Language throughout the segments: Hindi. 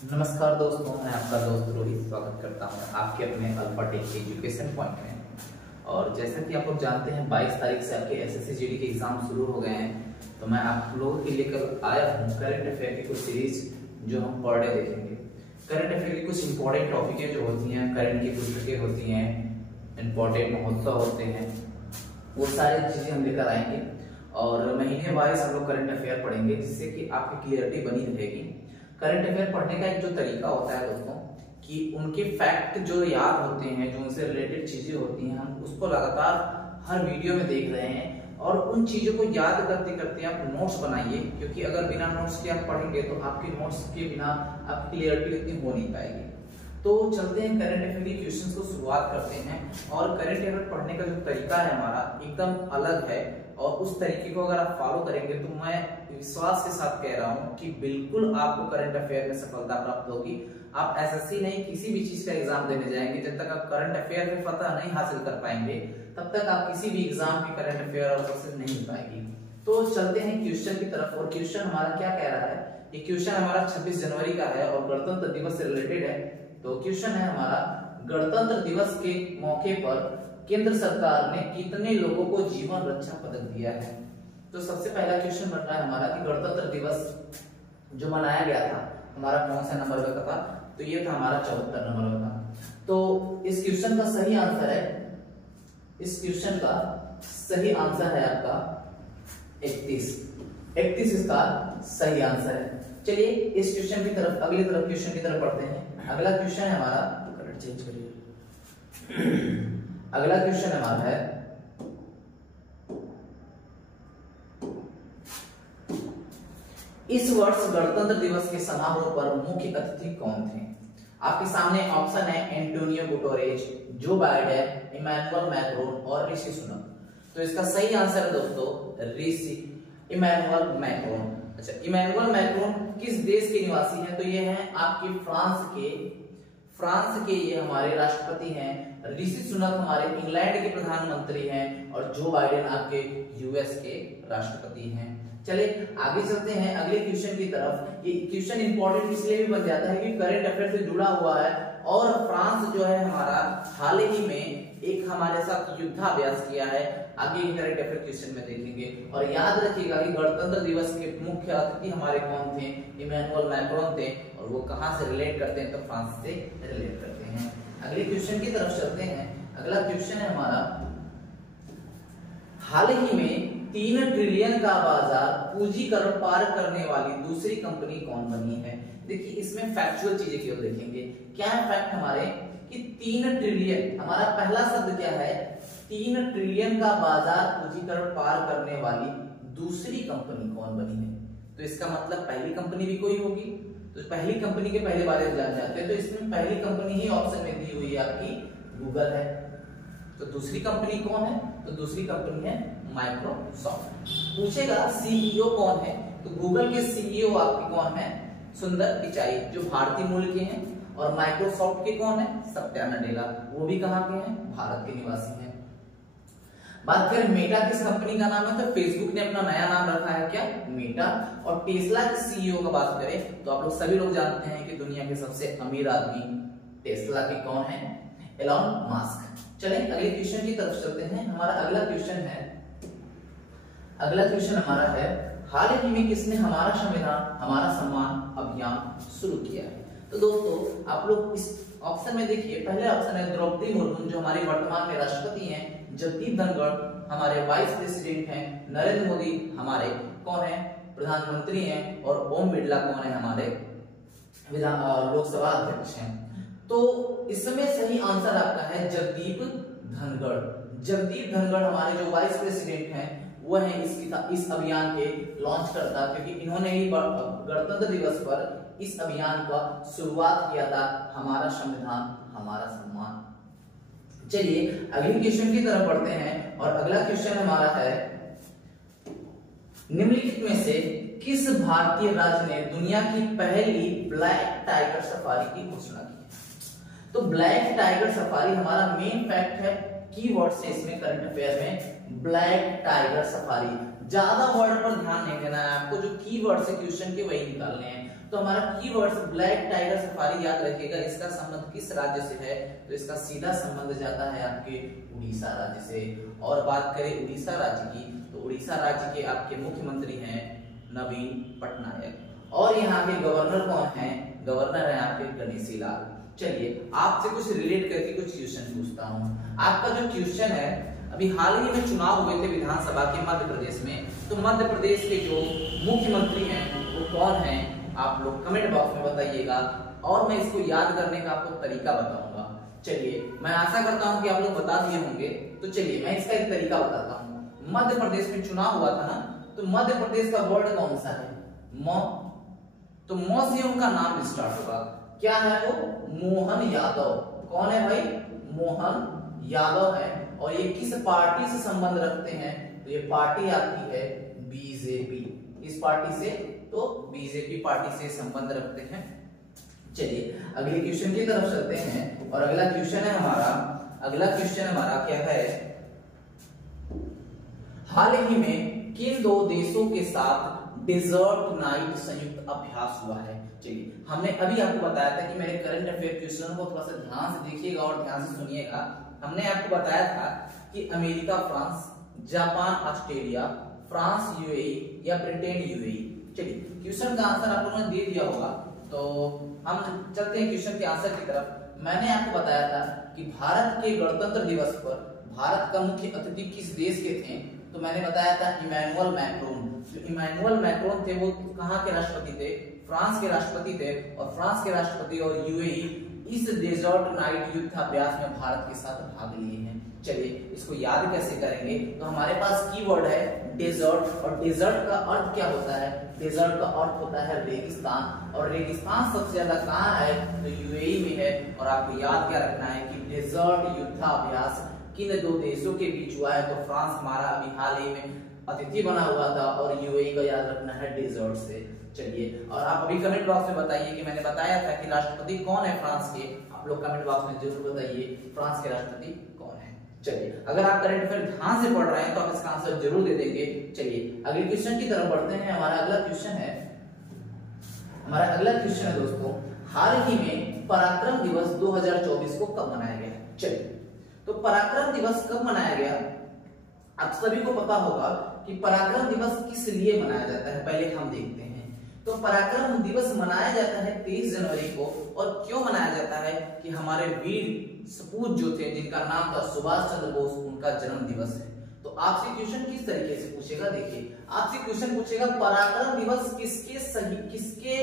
नमस्कार दोस्तों, मैं आपका दोस्त रोहित स्वागत करता हूं आपके अपने अल्फा टेक एजुकेशन पॉइंट में। और जैसा कि आप लोग जानते हैं 22 तारीख से आपके एसएससी जीडी के एग्जाम शुरू हो गए हैं। तो मैं आप लोगों के लिए कल आया हूं करंट अफेयर की कुछ सीरीज जो हम पर डे देखेंगे। करंट अफेयर की कुछ इंपॉर्टेंट टॉपिकें जो होती हैं, करंट की पुस्तकें होती हैं, इंपॉर्टेंट महोत्सव होते हैं, वो सारी चीजें हम लेकर आएंगे और महीने वाइज हम लोग करंट अफेयर पढ़ेंगे, जिससे कि आपकी क्लियरिटी बनी रहेगी। करंट अफेयर पढ़ने का एक जो तरीका होता है दोस्तों, कि उनके फैक्ट जो याद होते हैं, जो उनसे रिलेटेड चीजें होती हैं, हम उसको लगातार हर वीडियो में देख रहे हैं और उन चीजों को याद करते करते आप नोट्स बनाइए, क्योंकि अगर बिना नोट्स के आप पढ़ेंगे तो आपके नोट्स के बिना आपकी क्लियरिटी उतनी हो नहीं पाएगी। तो चलते हैं करंट अफेयर के क्वेश्चंस को शुरुआत करते हैं। और करंट अफेयर पढ़ने का जो तरीका है हमारा एकदम अलग है, और उस तरीके को अगर आप फॉलो करेंगे तो मैं विश्वास के साथ कह रहा हूं कि बिल्कुल आपको करंट अफेयर में सफलता प्राप्त होगी। आप एसएससी नहीं किसी भी चीज का एग्जाम देने जाएंगे, जब तक आप करंट अफेयर में फतह नहीं हासिल कर पाएंगे तब तक आप किसी भी एग्जाम की करंट अफेयर और सक्सेस नहीं हो पाएगी। तो चलते हैं क्वेश्चन की तरफ। और क्वेश्चन हमारा क्या कह रहा है, ये क्वेश्चन हमारा 26 जनवरी का है और गणतंत्र दिवस से रिलेटेड है। तो क्वेश्चन है हमारा, गणतंत्र दिवस के मौके पर केंद्र सरकार ने कितने लोगों को जीवन रक्षा पदक दिया है। तो सबसे पहला क्वेश्चन बन रहा है हमारा कि गणतंत्र दिवस जो मनाया गया था हमारा कौन सा नंबर का था, तो ये था हमारा 74 नंबर का। तो इस क्वेश्चन का सही आंसर है, इस क्वेश्चन का सही आंसर है आपका 31 इसका सही आंसर है। चलिए इस क्वेश्चन की तरफ, अगली तरफ क्वेश्चन की तरफ पढ़ते हैं। अगला क्वेश्चन है हमारा, कलर चेंज करिए। अगला क्वेश्चन हमारा है, इस वर्ष गणतंत्र दिवस के समारोह पर मुख्य अतिथि कौन थे। आपके सामने ऑप्शन है Antonio Guterres, Joe Biden, Emmanuel Macron और ऋषि सुनक। तो इसका सही आंसर है दोस्तों इमैनुअल मैक्रोन। अच्छा, इमैनुअल मैक्रोन किस देश के निवासी हैं, तो ये हैं आपके फ्रांस के ये हमारे राष्ट्रपति हैं। ऋषि सुनक हमारे इंग्लैंड के प्रधानमंत्री हैं और जो बाइडेन आपके यूएस के राष्ट्रपति हैं। चलिए आगे चलते हैं अगले क्वेश्चन की तरफ। ये क्वेश्चन इंपॉर्टेंट इसलिए भी बन जाता है कि करंट अफेयर से जुड़ा हुआ है और फ्रांस जो है हमारा हाल ही में एक हमारे साथ युद्धाभ्यास किया है। आगे करंट अफेयर क्वेश्चन में देखेंगे। और याद रखिएगा कि गणतंत्र दिवस के मुख्य अतिथि हमारे कौन थे, इमैनुअल मैक्रोन थे। और वो कहां से रिलेट करते हैं, तो फ्रांस से रिलेट करते हैं। अगले क्वेश्चन की तरफ चलते हैं। अगला क्वेश्चन है हमारा, हाल ही में 3 ट्रिलियन का बाजार पूंजीकरण पार करने वाली दूसरी कंपनी कौन बनी है। देखिए इसमें फैक्चुअल चीजें केवल देखेंगे। क्या है फैक्ट हमारे कि 3 ट्रिलियन, हमारा पहला शब्द क्या है, 3 ट्रिलियन का बाजार पूंजीकरण पार करने वाली दूसरी कंपनी कौन बनी है। तो इसका मतलब पहली कंपनी भी कोई होगी। तो पहली कंपनी के पहले बारे में जान जाते हैं। तो इसमें पहली कंपनी ही ऑप्शन में दी हुई है आपकी गूगल है। तो दूसरी कंपनी कौन है, तो दूसरी कंपनी है माइक्रोसॉफ्ट। पूछेगा सीईओ कौन है, तो गूगल के सीईओ आपके कौन है, सुंदर पिचाई, जो भारतीय मूल के हैं। और माइक्रोसॉफ्ट के कौन है, सत्या नडेला, वो भी कहां के हैं, भारत के निवासी हैं। बात करें मेटा किस कंपनी का नाम है, तो फेसबुक ने अपना नया नाम रखा है क्या, मेटा। और टेस्ला के सीईओ का बात करें तो आप लोग सभी लोग जानते हैं कि दुनिया के सबसे अमीर आदमी टेस्ला के कौन है, एलॉन मस्क। चलें अगले क्वेश्चन की तरफ चलते हैं। हमारा अगला क्वेश्चन है, अगला क्वेश्चन हमारा है, हाल ही में किसने हमारा संविधान हमारा सम्मान अभियान शुरू किया है। तो दोस्तों आप लोग इस ऑप्शन में देखिए, पहले ऑप्शन है द्रौपदी मुर्मू, जो हमारे वर्तमान में राष्ट्रपति हैं। जगदीप धनखड़ हमारे वाइस प्रेसिडेंट हैं। नरेंद्र मोदी हमारे कौन है, प्रधानमंत्री हैं। और ओम बिरला कौन है, हमारे लोकसभा अध्यक्ष हैं। तो इस समय सही आंसर आपका है जगदीप धनखड़। जगदीप धनखड़ हमारे जो वाइस प्रेसिडेंट हैं वो है इस अभियान के लॉन्च करता, क्योंकि इन्होंने ही गणतंत्र दिवस पर इस अभियान का शुरुआत किया था, हमारा संविधान हमारा सम्मान। चलिए अगले क्वेश्चन की तरफ बढ़ते हैं। और अगला क्वेश्चन हमारा है, निम्नलिखित में से किस भारतीय राज्य ने दुनिया की पहली ब्लैक टाइगर सफारी की घोषणा की। तो ब्लैक टाइगर सफारी हमारा मेन फैक्ट है, कीवर्ड्स है इसमें करंट अफेयर में, ब्लैक टाइगर सफारी। ज्यादा वर्ड पर ध्यान नहीं देना है आपको, जो कीवर्ड से क्वेश्चन के वही निकालने हैं। तो हमारा कीवर्ड्स ब्लैक टाइगर सफारी याद रखिएगा, इसका संबंध किस राज्य से है, तो इसका सीधा संबंध जाता है आपके उड़ीसा राज्य से। और बात करें उड़ीसा राज्य की, तो उड़ीसा राज्य के आपके मुख्यमंत्री हैं नवीन पटनायक, और यहाँ के गवर्नर कौन है, गवर्नर है आपके गणेशी लाल। चलिए आपसे कुछ रिलेट करके कुछ क्वेश्चन पूछता हूँ। आपका जो क्वेश्चन है, अभी हाल ही में चुनाव हुए थे विधानसभा के मध्य प्रदेश में, तो मध्य प्रदेश के जो मुख्यमंत्री हैं वो कौन हैं, आप लोग कमेंट बॉक्स में बताइएगा, और मैं इसको याद करने का आपको तरीका बताऊंगा। चलिए मैं आशा करता हूं कि आप लोग बता दिए होंगे, तो चलिए मैं इसका एक तरीका बताता हूं। मध्य प्रदेश में चुनाव हुआ था ना, तो मध्य प्रदेश का वर्ड कौन सा है, म, तो म से उनका नाम स्टार्ट होगा, क्या है वो, मोहन यादव। कौन है भाई, मोहन यादव है। और ये किस पार्टी से संबंध रखते हैं, तो ये पार्टी आती है बीजेपी, इस पार्टी से, तो बीजेपी पार्टी से संबंध रखते हैं। चलिए अगले क्वेश्चन की तरफ चलते हैं, और अगला क्वेश्चन है हमारा क्या है, हाल ही में किन दो देशों के साथ डेजर्ट नाइट संयुक्त अभ्यास हुआ है। चलिए हमने अभी आपको बताया था कि मेरे करंट अफेयर क्वेश्चन को थोड़ा सा ध्यान से देखिएगा और ध्यान से सुनिएगा। हमने आपको बताया था कि America France, Japan Australia, France UAE या ब्रिटेन यूएई। चलिए क्वेश्चन का आंसर आप लोगों ने दे दिया होगा, तो हम चलते हैं क्वेश्चन के आंसर की तरफ। मैंने आपको बताया था कि भारत के गणतंत्र दिवस पर भारत का मुख्य अतिथि किस देश के थे, तो मैंने बताया था इमैनुअल मैक्रोन। जो इमैनुअल मैक्रोन थे वो कहाँ के राष्ट्रपति थे, फ्रांस के राष्ट्रपति थे, और फ्रांस के राष्ट्रपति और यूएई इस डेजर्ट नाइट युद्धाभ्यास में भारत के साथ भाग लिए हैं। चलिए इसको याद कैसे करेंगे, तो हमारे पास कीवर्ड है डेजर्ट, और डेजर्ट का अर्थ क्या होता है, डेजर्ट का अर्थ होता है रेगिस्तान, और रेगिस्तान सबसे ज्यादा कहाँ है, तो यूएई में है। और आपको याद क्या रखना है कि डेजर्ट युद्धाभ्यास किन दो देशों के बीच हुआ है, तो फ्रांस हमारा अभी हाल ही में अतिथि बना हुआ था, और यूएई का याद रखना है डेजर्ट से। चलिए और आप अभी कमेंट बॉक्स में बताइए कि मैंने बताया था कि राष्ट्रपति कौन है फ्रांस के, आप लोग कमेंट बॉक्स में जरूर बताइए फ्रांस के राष्ट्रपति कौन है। चलिए अगर आप करंट अफेयर ध्यान से पढ़ रहे हैं तो आप इसका आंसर जरूर दे देंगे। चलिए अगले क्वेश्चन की तरफ बढ़ते हैं। हमारा अगला क्वेश्चन है दोस्तों, हाल ही में पराक्रम दिवस 2024 को कब मनाया गया। चलिए तो पराक्रम दिवस कब मनाया गया, आप सभी को पता होगा कि पराक्रम दिवस किस लिए मनाया जाता है, पहले हम देखते हैं। तो पराक्रम दिवस मनाया जाता है 23 जनवरी को, और क्यों मनाया जाता है कि हमारे वीर सपूत जो थे जिनका नाम था सुभाष चंद्र बोस, उनका जन्म दिवस है। तो आपसे क्वेश्चन किस तरीके से पूछेगा, देखिए आपसे क्वेश्चन पूछेगा पराक्रम दिवस किसके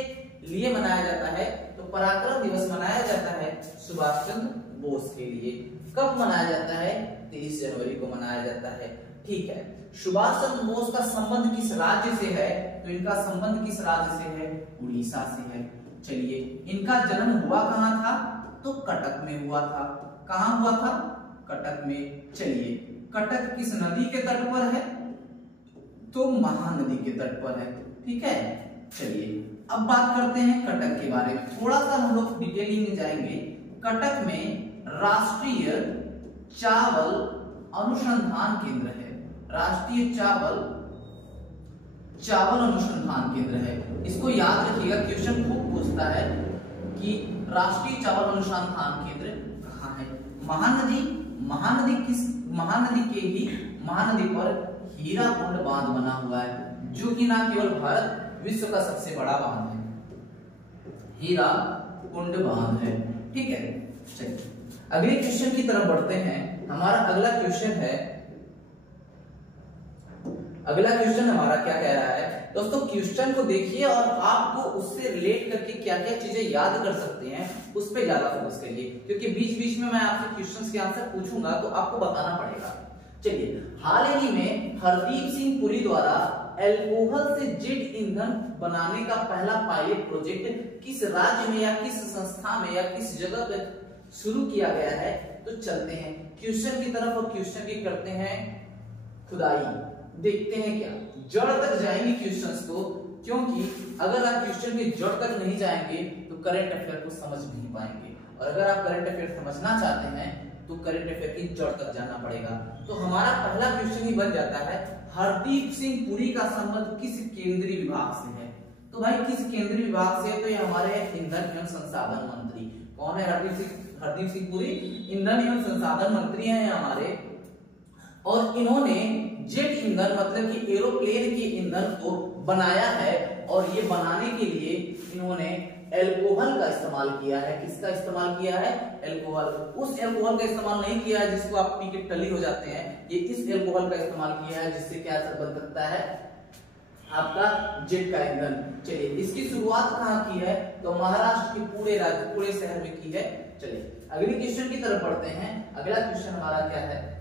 लिए मनाया जाता है, तो पराक्रम दिवस मनाया जाता है सुभाष चंद्र बोस के लिए। कब मनाया जाता है, 23 जनवरी को मनाया जाता है। ठीक है, सुभाष चंद्र बोस का संबंध किस राज्य से है, तो इनका संबंध किस राज्य से है, उड़ीसा से है। चलिए इनका जन्म हुआ कहां था, तो कटक में हुआ था। कहां हुआ था, कटक में। चलिए कटक किस नदी के तट पर है, तो महानदी के तट पर है। ठीक है, चलिए अब बात करते हैं कटक के बारे में, थोड़ा सा हम लोग डिटेलिंग में जाएंगे। कटक में राष्ट्रीय चावल अनुसंधान केंद्र है, राष्ट्रीय चावल अनुसंधान केंद्र है। इसको याद रखिएगा, क्वेश्चन खूब पूछता है कि राष्ट्रीय चावल अनुसंधान केंद्र कहाँ है। महानदी पर हीराकुंड बांध बना हुआ है, जो कि ना केवल भारत विश्व का सबसे बड़ा बांध है, हीराकुंड बांध है। ठीक है, चलिए अगले क्वेश्चन की तरफ बढ़ते हैं। हमारा अगला क्वेश्चन हमारा क्या कह रहा है दोस्तों, क्वेश्चन को देखिए और आपको उससे रिलेट करके क्या क्या चीजें याद कर सकते हैं उस पर ज्यादा फोकस करिए, क्योंकि बीच बीच में मैं आपसे क्वेश्चंस के आंसर पूछूंगा तो आपको बताना पड़ेगा। चलिए हाल ही में हरदीप सिंह पुरी द्वारा एल्कोहल से जेट ईंधन बनाने का पहला पायलट प्रोजेक्ट किस राज्य में या किस संस्था में या किस जगह पे शुरू किया गया है, तो चलते हैं क्वेश्चन की तरफ और क्वेश्चन की करते हैं खुदाई, देखते हैं क्या जड़ तक जाएंगे क्वेश्चंस को, क्योंकि अगर आप क्वेश्चन की जड़ तक नहीं जाएंगे तो करंट अफेयर को समझ नहीं पाएंगे। और अगर आप करंट अफेयर समझना चाहते हैं तो करंट अफेयर की जड़ तक जाना पड़ेगा। तो हमारा पहला क्वेश्चन ही बन जाता है, हरदीप सिंह पुरी का संबंध किस केंद्रीय विभाग से है? तो भाई किस केंद्रीय विभाग से है? तो ये हमारे ईंधन एवं संसाधन मंत्री। कौन है हरदीप सिंह पुरी? ईंधन एवं संसाधन मंत्री हैं हमारे। और इन्होंने जेट ईंधन मतलब कि एरोप्लेन के ईंधन को बनाया है, और ये बनाने के लिए इन्होंने एल्कोहल का इस्तेमाल किया है। किसका इस्तेमाल किया है? एल्कोहल। उस एल्कोहल का इस्तेमाल नहीं किया है जिसको आप पी के टली हो जाते हैं, ये इस एल्कोहल का इस्तेमाल किया है जिससे क्या असर बन सकता है? आपका जेट का ईंधन। चलिए, इसकी शुरुआत कहाँ की है? तो महाराष्ट्र के पूरे राज्य, पूरे शहर में की है। चलिए अगले क्वेश्चन की तरफ बढ़ते हैं। अगला क्वेश्चन हमारा क्या है?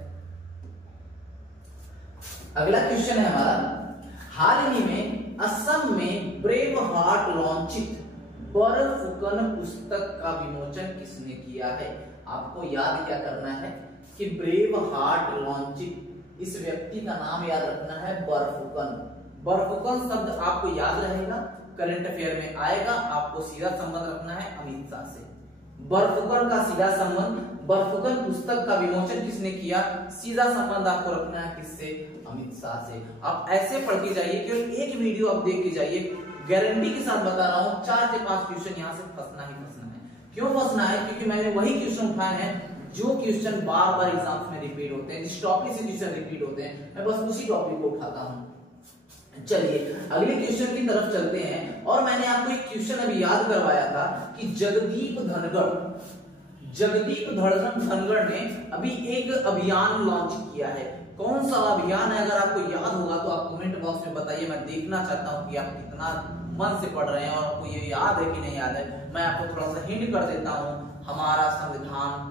अगला क्वेश्चन है हमारा, हाल ही में असम में ब्रेव हार्ट लॉन्चित बर्फुकन पुस्तक का विमोचन किसने किया है? आपको याद क्या करना है कि ब्रेव हार्ट लॉन्चित, इस व्यक्ति का नाम याद रखना है बर्फुकन। बर्फुकन शब्द आपको याद रहेगा, करंट अफेयर में आएगा। आपको सीधा संबंध रखना है अमित शाह से। बर्फुकन का सीधा संबंध, बर्फुकन पुस्तक का विमोचन किसने किया? सीधा संबंध आपको रखना है किससे? अमित शाह से। आप ऐसे पढ़ के जाइए, केवल एक वीडियो आप देख के जाइए, गारंटी के साथ बता रहा हूं 4 से 5 क्वेश्चन यहां से फंसना ही फंसना है। क्यों फंसना है? क्योंकि मैंने वही क्वेश्चन उठाए हैं जो क्वेश्चन बार बार एग्जाम्स में रिपीट होते हैं, जिस टॉपिक से क्वेश्चन रिपीट होते हैं, मैं बस उसी टॉपिक को उठाता हूं। चलिए अगले क्वेश्चन की तरफ चलते हैं। और मैंने आपको एक क्वेश्चन अभी याद करवाया था कि जगदीप धनगढ़ ने अभी एक अभियान लॉन्च किया है। कौन सा अभियान है? अगर आपको याद होगा तो आप कमेंट बॉक्स में बताइए। मैं देखना चाहता हूं कि आप कितना मन से पढ़ रहे हैं और आपको ये याद है कि नहीं याद है। मैं आपको थोड़ा सा हिंट कर देता हूं, हमारा संविधान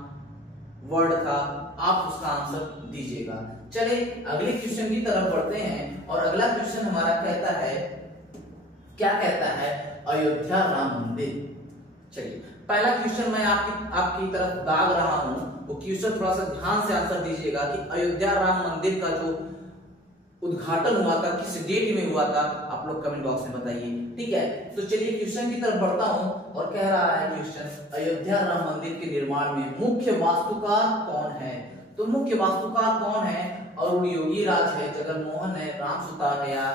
वर्ड का, आप उसका आंसर दीजिएगा। चलिए अगले क्वेश्चन की तरफ बढ़ते हैं। और अगला क्वेश्चन हमारा कहता है, क्या कहता है? अयोध्या राम मंदिर। चलिए पहला क्वेश्चन मैं आपकी तरफ दाग रहा हूं, वो क्वेश्चन थोड़ा सा ध्यान से आंसर दीजिएगा कि अयोध्या राम मंदिर का जो उद्घाटन हुआ था किस डेट में हुआ था? आप लोग कमेंट बॉक्स में बताइए। ठीक है, तो चलिए क्वेश्चन की तरफ बढ़ता हूं। और कह रहा है क्वेश्चन, अयोध्या राम मंदिर के निर्माण में मुख्य वास्तुकार कौन है? तो मुख्य वास्तुकार कौन है? और योगी राज है, जगनमोहन है, राम सुतार है, या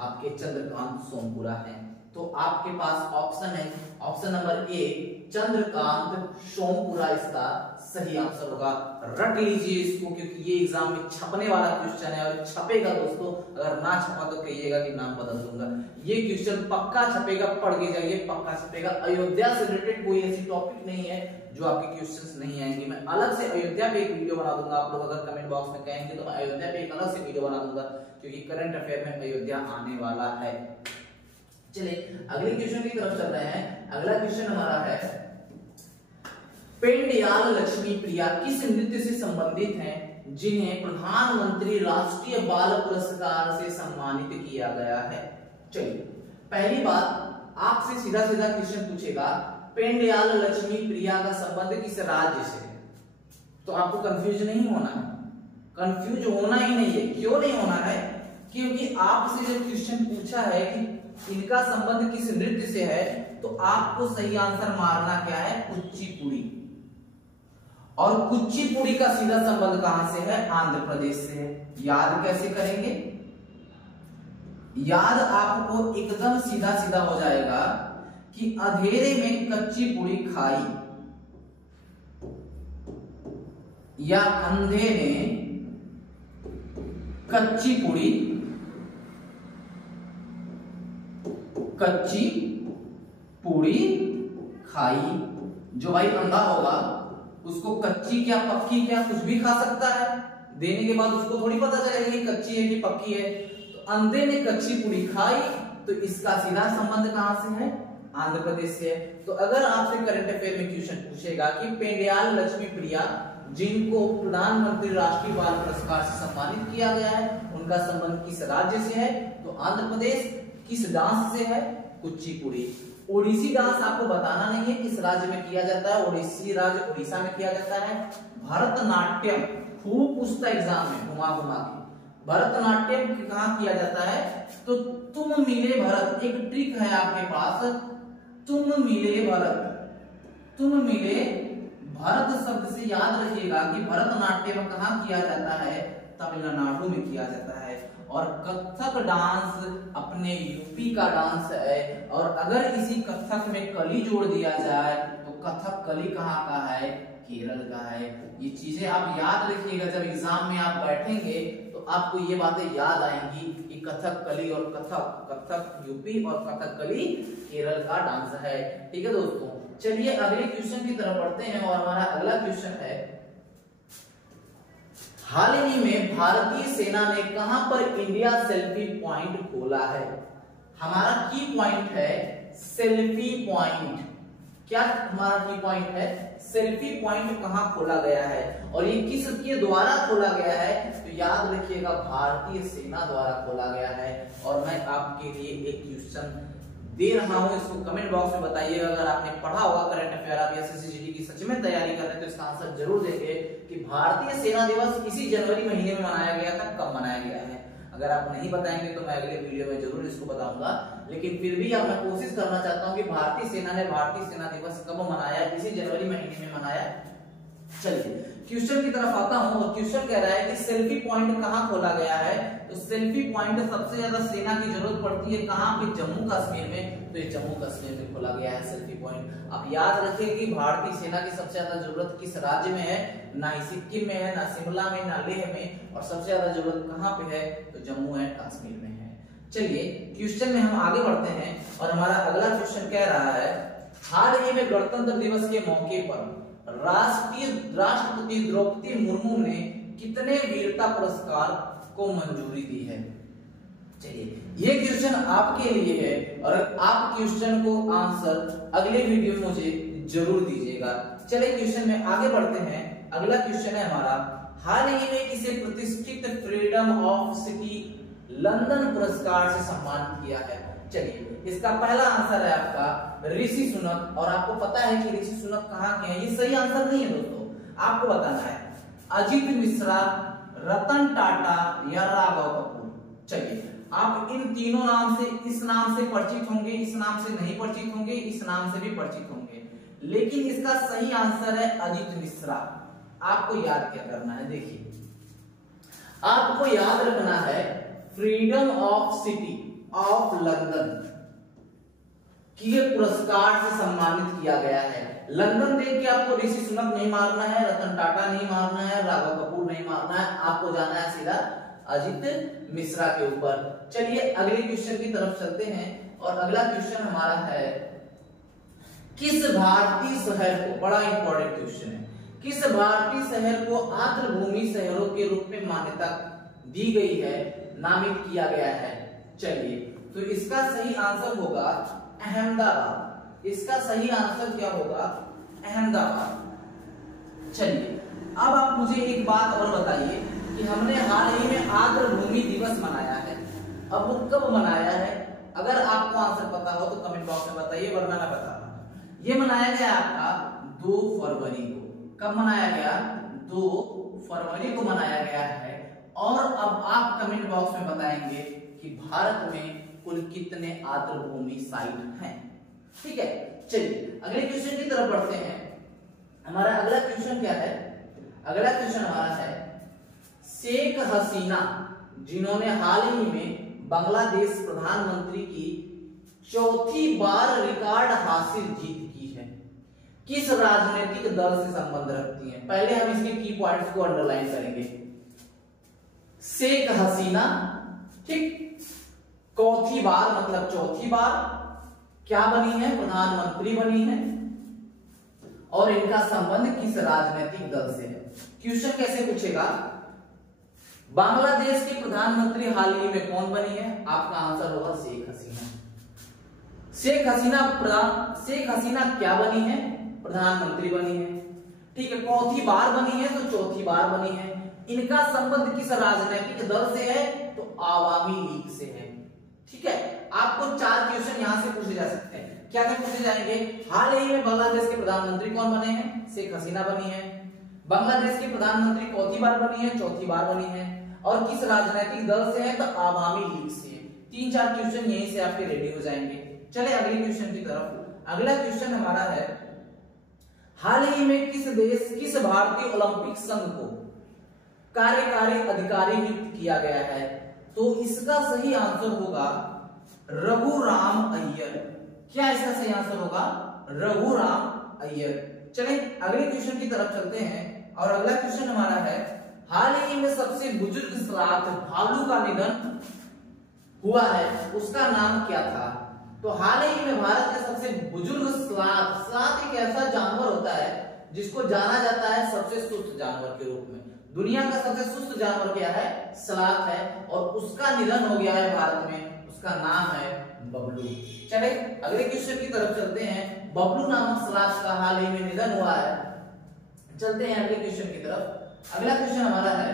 आपके चंद्रकांत सोमपुरा है? तो आपके पास ऑप्शन है, option number A Chandrakant Sompura इसका सही आंसर होगा। रट लीजिए इसको, क्योंकि ये एग्जाम में छपने वाला क्वेश्चन है और छपेगा दोस्तों। अगर ना छपा तो कहिएगा कि नाम बदल दूंगा। ये क्वेश्चन पक्का छपेगा, पढ़ के जाइए, पक्का छपेगा। अयोध्या से रिलेटेड कोई ऐसी टॉपिक नहीं है जो आपके क्वेश्चंस नहीं आएंगे। मैं अलग से अयोध्या पे एक वीडियो बना दूंगा। आप लोग अगर कमेंट बॉक्स में कहेंगे तो मैं अयोध्या पे एक अलग से वीडियो बना दूंगा, क्योंकि करंट अफेयर में अयोध्या आने वाला है। चलिए अगले क्वेश्चन की तरफ चल रहे हैं। अगला क्वेश्चन हमारा है, पेंडियाल लक्ष्मी प्रिया किस नृत्य से संबंधित हैं जिन्हें प्रधानमंत्री राष्ट्रीय बाल पुरस्कार से सम्मानित किया गया है? चलिए पहली बात, आपसे सीधा सीधा क्वेश्चन पूछेगा, पेंडियाल लक्ष्मी प्रिया का संबंध किस राज्य से है? तो आपको कंफ्यूज नहीं होना है, कंफ्यूज होना ही नहीं है। क्यों नहीं होना है? क्योंकि आपसे जब क्वेश्चन पूछा है कि इनका संबंध किस नृत्य से है, तो आपको सही आंसर मारना क्या है? कुचिपुड़ी। और कुचिपुड़ी का सीधा संबंध कहां से है? आंध्र प्रदेश से है। याद कैसे kरेंगे? याद आपको एकदम सीधा सीधा हो जाएगा कि अंधेरे में कच्ची पूड़ी खाई, या अंधे ने कच्ची पूड़ी खाई। जो भाई अंधा होगा उसको कच्ची क्या पक्की क्या कुछ भी खा सकता है, देने के बाद उसको थोड़ी पता चलेगा कि कच्ची है कि पक्की है। तो अंधे ने कच्ची पूड़ी खाई, तो इसका सीधा संबंध कहां से है? आंध्र प्रदेश से है। तो अगर आपसे करंट अफेयर में क्वेश्चन पूछेगा कि पेंडियाल लक्ष्मी प्रिया जिनको प्रधानमंत्री राष्ट्रीय बाल पुरस्कार से सम्मानित किया गया है, उनका संबंध किस राज्य से है? तो आंध्र प्रदेश। किस डांस से है? कुचिपुड़ी। ओडिसी डांस आपको बताना नहीं है किस राज्य में किया जाता है, ओडिसी राज्य उड़ीसा में किया जाता है। भरतनाट्यम खूब पूछता एग्जाम में घुमा के, भरतनाट्यम कहां किया जाता है? तो तुम मिले भरत, एक ट्रिक है आपके पास, तुम मिले भरत शब्द से याद रखिएगा कि भरतनाट्यम कहाँ किया जाता है, तमिलनाडु में किया जाता है। और कथक डांस अपने यूपी का डांस है। और अगर इसी कथक में कली जोड़ दिया जाए तो कथक कली कहाँ का है, केरल का है। ये चीजें आप याद रखिएगा, जब एग्जाम में आप बैठेंगे तो आपको ये बातें याद आएंगी कि कथक कली और कथक यूपी और कथक कली केरल का डांस है। ठीक है दोस्तों, चलिए अगले क्वेश्चन की तरफ बढ़ते हैं। और हमारा अगला क्वेश्चन है, हाल ही में भारतीय सेना ने कहां पर इंडिया सेल्फी पॉइंट खोला है। हमारा की पॉइंट है सेल्फी पॉइंट। क्या हमारा की पॉइंट है, सेल्फी पॉइंट कहां खोला गया है और ये किसके द्वारा खोला गया है, तो याद रखिएगा भारतीय सेना द्वारा खोला गया है। और मैं आपके लिए एक क्वेश्चन दे रहा हूं, इसको कमेंट बॉक्स में बताइएगा। अगर आपने पढ़ा होगा करंट अफेयर, आप एसएससी जीडी की सच में तैयारी कर रहे हैं तो इसका आंसर जरूर देंगे कि भारतीय सेना दिवस इसी जनवरी महीने में मनाया गया था। कब मनाया गया है, अगर आप नहीं बताएंगे तो मैं अगले वीडियो में जरूर इसको बताऊंगा। लेकिन फिर भी अब मैं कोशिश करना चाहता हूं कि भारतीय सेना ने भारतीय सेना दिवस कब मनाया, इसी जनवरी महीने में मनाया। चलिए क्वेश्चन की तरफ आता हूं और क्वेश्चन कह रहा है कि सेल्फी पॉइंट कहां खोला गया है। तो सेल्फी पॉइंट सबसे ज्यादा सेना की जरूरत पड़ती है कहां पे, जम्मू कश्मीर में। तो ये जम्मू कश्मीर में खोला गया है सेल्फी पॉइंट। आप याद रखिए कि भारतीय सेना की सबसे ज्यादा जरूरत किस राज्य में है, ना ही सिक्किम में है, ना शिमला में, ना लेह में। और सबसे ज्यादा जरूरत कहां पे है, तो जम्मू एंड कश्मीर में है। चलिए क्वेश्चन में हम आगे बढ़ते हैं और हमारा अगला क्वेश्चन कह रहा है, हाल ही में गणतंत्र दिवस के मौके पर राष्ट्रपति द्रौपदी मुर्मू ने कितने वीरता पुरस्कार को मंजूरी दी है। चलिए ये क्वेश्चन आपके लिए है और आप क्वेश्चन को आंसर अगले वीडियो में मुझे जरूर दीजिएगा। चलिए क्वेश्चन में आगे बढ़ते हैं। अगला क्वेश्चन है हमारा, हाल ही में किसे प्रतिष्ठित फ्रीडम ऑफ सिटी लंदन पुरस्कार से सम्मानित किया है। चलिए इसका पहला आंसर है आपका ऋषि सुनक। और आपको पता है कि ऋषि सुनक कहां के हैं, ये सही आंसर नहीं है दोस्तों, आपको बताना है अजीत मिश्रा, रतन टाटा या राघव कपूर। चलिए आप इन तीनों नाम से, इस नाम से परिचित होंगे, इस नाम से नहीं परिचित होंगे, इस नाम से भी परिचित होंगे, लेकिन इसका सही आंसर है अजीत मिश्रा। आपको याद क्या करना है, देखिए आपको याद रखना है freedom of city of London के पुरस्कार से सम्मानित किया गया है। लंदन देख के आपको ऋषि सुनक नहीं मारना है, रतन टाटा नहीं मारना है, राघव कपूर नहीं मारना है, आपको जाना है सीधा अजीत मिश्रा के ऊपर। चलिए अगले क्वेश्चन की तरफ चलते हैं और अगला क्वेश्चन हमारा है, किस भारतीय शहर को, बड़ा इंपॉर्टेंट क्वेश्चन है, किस भारतीय शहर को आर्द्रभूमि शहरों के रूप में मान्यता दी गई है, नामित किया गया है। चलिए तो इसका सही आंसर होगा अहमदाबाद। इसका सही आंसर क्या होगा, अहमदाबाद। चलिए अब आप मुझे एक बात और बताइए कि हमने हाल ही में आर्द्रभूमि दिवस मनाया है, अब वो कब मनाया है। अगर आपको आंसर पता हो तो कमेंट बॉक्स में बताइए, वरना मैं बता रहा हूं। ये मनाया गया आपका 2 फरवरी को। कब मनाया गया, 2 फरवरी को मनाया गया है। और अब आप कमेंट बॉक्स में बताएंगे कि भारत में कुल कितने आर्द्रभूमि साइट हैं। ठीक है, चलिए अगले क्वेश्चन की तरफ बढ़ते हैं। हमारा अगला क्वेश्चन क्या है, अगला क्वेश्चन हमारा है, शेख हसीना जिन्होंने हाल ही में बांग्लादेश प्रधानमंत्री की 4थी बार रिकॉर्ड हासिल जीत की है, किस राजनीतिक दल से संबंध रखती हैं। पहले हम इसके की पॉइंट्स को अंडरलाइन करेंगे। शेख हसीना, ठीक, 4थी बार मतलब 4थी बार क्या बनी है, प्रधानमंत्री बनी है, और इनका संबंध किस राजनीतिक दल से है। क्वेश्चन कैसे पूछेगा, बांग्लादेश के प्रधानमंत्री हाल ही में कौन बनी है, आपका आंसर होगा शेख हसीना। शेख हसीना क्या बनी है, प्रधानमंत्री बनी है। ठीक है, 4थी बार बनी है तो 4थी बार बनी है। इनका संबंध किस राजनीतिक दल से है, तो आवामी लीग से है। ठीक है, आपको 4 क्वेश्चन यहां से पूछे जा सकते हैं। क्या क्या पूछे जाएंगे, हाल ही में बांग्लादेश के प्रधानमंत्री कौन बने हैं, शेख हसीना बनी है। बांग्लादेश के प्रधानमंत्री 4थी बार बनी है, 4थी बार बनी है, और किस राजनीतिक दल से है, तो आवामी लीग से है। 3-4 क्वेश्चन यहीं से आपके रेडी हो जाएंगे। चले अगले क्वेश्चन की तरफ। अगला क्वेश्चन हमारा है, हाल ही में किस भारतीय ओलंपिक संघ को कार्यकारी अधिकारी नियुक्त किया गया है? तो इसका सही आंसर होगा रघुराम अय्यर। क्या इसका सही आंसर होगा? रघुराम अय्यर। चलिए अगले क्वेश्चन की तरफ चलते हैं और अगला क्वेश्चन हमारा है, हाल ही में सबसे बुजुर्ग सलाथ भालू का निधन हुआ है, उसका नाम क्या था? तो हाल ही में भारत के सबसे बुजुर्ग सलाथ एक ऐसा जानवर होता है जिसको जाना जाता है सबसे सुस्त जानवर के रूप में। दुनिया का सबसे सुस्त जानवर क्या है? सलाथ है, और उसका निधन हो गया है भारत में, उसका नाम है बबलू। चलिए अगले क्वेश्चन की तरफ चलते हैं। बबलू नामक सलाथ का हाल ही में निधन हुआ है। चलते हैं अगले क्वेश्चन की तरफ। अगला क्वेश्चन हमारा है,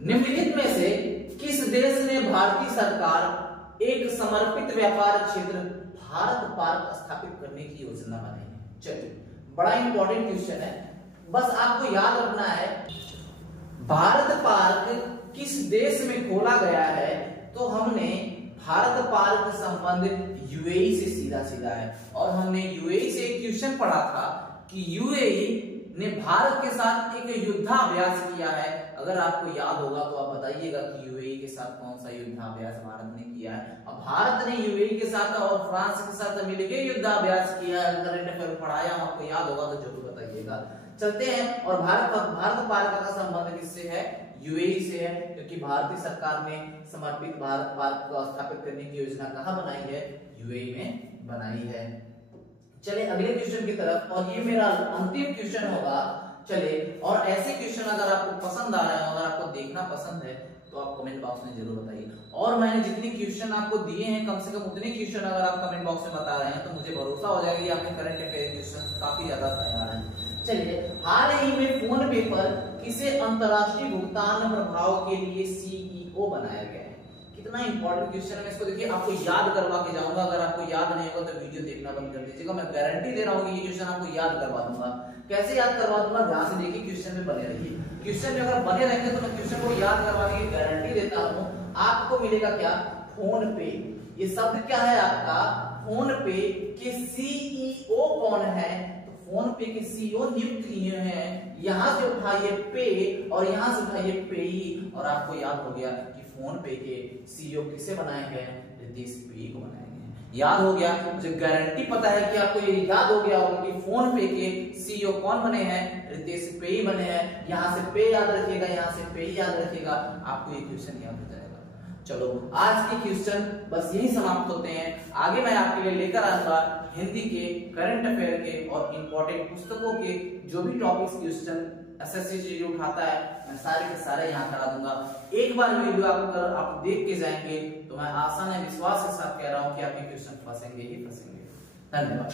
निम्नलिखित में से किस देश ने भारतीय सरकार एक समर्पित व्यापार क्षेत्र भारत पार्क स्थापित करने की योजना बनाई है? चलिए बड़ा इंपॉर्टेंट क्वेश्चन है, बस आपको याद रखना है भारत पार्क किस देश में खोला गया है। तो हमने भारत पार्क संबंधित यूएई से सीधा है, और हमने यूएई से एक क्वेश्चन पढ़ा था कि यूएई ने भारत के साथ एक युद्धाभ्यास किया है। अगर आपको याद होगा तो आप बताइएगा कि यूएई के साथ कौन सा युद्धाभ्यास भारत ने किया है। अब भारत ने यूएई के साथ और फ्रांस के साथ मिलकर युद्धाभ्यास किया है। करंट अफेयर पढ़ाया, आपको याद होगा तो जरूर बताइएगा। चलते हैं, और भारत पार्क का संबंध किससे है? यूएई से है, क्योंकि भारतीय सरकार ने समर्पित भारत पार्क को स्थापित करने की योजना कहां बनाई है? यूएई में बनाई है। चलिए अगले क्वेश्चन की तरफ, और ये मेरा अंतिम क्वेश्चन होगा। चलिए, और ऐसे क्वेश्चन अगर आपको पसंद आ रहे हैं, अगर आपको देखना पसंद है तो आप कमेंट बॉक्स में जरूर बताइए। और मैंने जितने क्वेश्चन आपको दिए हैं, कम से कम उतने क्वेश्चन अगर आप कमेंट बॉक्स में बता रहे हैं तो मुझे भरोसा हो जाएगा कि आपने करंट अफेयर क्वेश्चन काफी ज्यादा तैयार है। चलिए, हाल ही में फोन पे पर किसे अंतरराष्ट्रीय भुगतान प्रभाव के लिए सीईओ बनाया गया है? कितना इंपॉर्टेंट क्वेश्चन है, इसको देखिए आपको याद करवा के जाऊंगा। अगर आपको याद नहीं होगा तो वीडियो देखना बंद कर दीजिएगा। मैं गारंटी दे रहा हूं कि ये क्वेश्चन आपको याद करवा दूंगा। कैसे याद करवा दूंगा? ध्यान से देखिए, क्वेश्चन में बने रहिए। क्वेश्चन में अगर बने रहेंगे तो मैं क्वेश्चन को याद करवाने की गारंटी देता हूं। आपको मिलेगा क्या? फोन पे। ये शब्द क्या है आपका? फोन पे के सीईओ कौन है? फोन पे के सीईओ नियुक्त किए हैं। यहां से उठाइए पे और यहां से उठाइए पेई, और आपको याद हो गया कि फोन पे के सीईओ किसे बनाए गए? रितेश पेई को बनाए गए। याद हो गया? मुझे गारंटी पता है कि आपको ये याद हो गया होगा कि फोन पे के सीईओ कौन बने हैं? रितेश पेई बने हैं। यहां से पे याद रखिएगा, यहां से पेई याद रखिएगा, आपको ये क्वेश्चन याद हो जाएगा। चलो आज के क्वेश्चन बस यही समाप्त होते हैं। आगे मैं आपके लिए लेकर आऊंगा हिंदी के, करंट अफेयर के और इंपॉर्टेंट पुस्तकों के जो भी टॉपिक्स क्वेश्चन एसएससी उठाता है, मैं सारे के सारे यहाँ करा दूंगा। एक बार वीडियो आप देख के जाएंगे तो मैं आसान है, विश्वास के साथ कह रहा हूँ कि आपके क्वेश्चन फंसेंगे ही फंसेंगे। धन्यवाद।